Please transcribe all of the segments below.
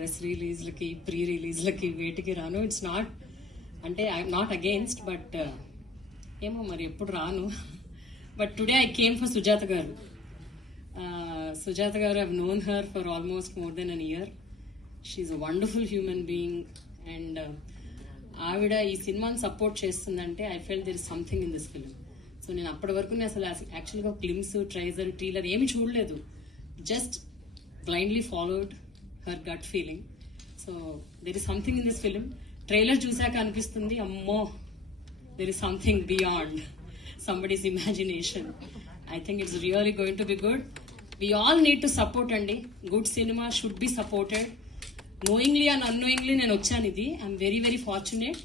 Press రిలీజ్లకి pre రిలీజ్లకి వేటికి రాను. ఇట్స్ నాట్ అంటే ఐఎమ్ నాట్ అగేన్స్ట్, బట్ ఏమో మరి ఎప్పుడు రాను. But today I came for Sujatha garu. Sujatha garu, I've known her for almost more than an year. She's a wonderful human being. And ఆవిడ ఈ సినిమాని సపోర్ట్ చేస్తుందంటే I feel there is something in this film. So నేను అప్పటి వరకు నేను అసలు యాక్చువల్గా క్లిమ్స్, ట్రైజర్, ట్రీలర్ ఏమి చూడలేదు. Just blindly followed her gut feeling. So there is something in this film. Trailer చూసాక అనిపిస్తుంది, అమ్మో there is something beyond somebody's imagination. I think it's really going to be good. We all need to support andi. Good cinema should be supported. Knowingly and unknowingly nenu vachanu idi. I'm very very fortunate.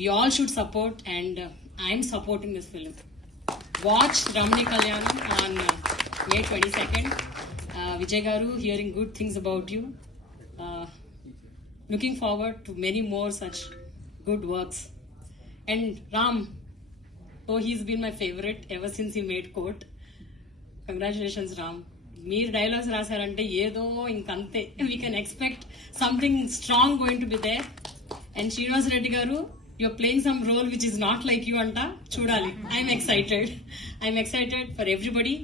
We all should support, and I am supporting this film. Watch Ramani Kalyanam on May 22nd. Vijay garu, hearing good things about you. Looking forward to many more such good works. And Ram, oh, he's been my favorite ever since he made Court. Congratulations, Ram. మీరు dialogues రాశారంటే ఏదో ఇంకంతే. We can expect something strong going to be there. And Srinivas Reddy garu, you're playing some role which is not like you అంట. చూడాలి. I'm excited for everybody.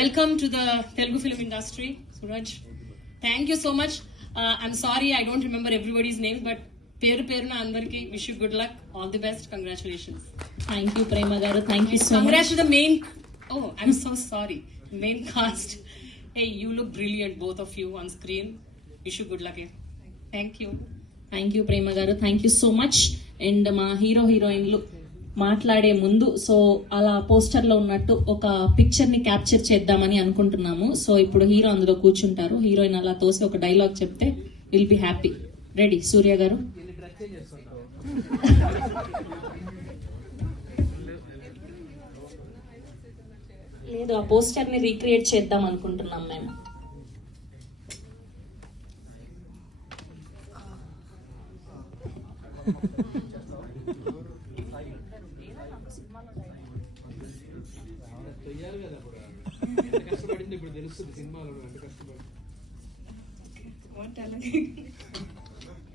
Welcome to the Telugu film industry. Suraj, thank you so much. I'm sorry I don't remember everybody's names, but పేరున అందరికి wish you good luck, all the best, congratulations. Thank you Prema garu, thank you so much. Congrats to the main. Oh, I'm so sorry. Main cast. Hey, you look brilliant, both of you on screen. Wish you good luck. Thank you. Thank you Prema garu, thank you so much. And మా హీరోయిన్లు మాట్లాడే ముందు so అలా poster లో ఉన్నట్టు ఒక picture ని capture చేద్దామని అనుకుంటున్నాము. సో ఇప్పుడు హీరో అందులో కూర్చుంటారు. హీరోయిన్ అలా తోసి ఒక డైలాగ్ చెప్తే విల్ బి హ్యాపీ. రెడీ సూర్య గారు? లేదు, ఆ పోస్టర్ ని రీక్రియేట్ చేద్దాం అనుకుంటున్నాం మేము.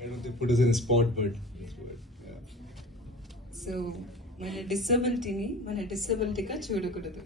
I don't think put us in a spot, but yeah. So మన డిసబిలిటీని మన డిసబిలిటీగా చూడకూడదు.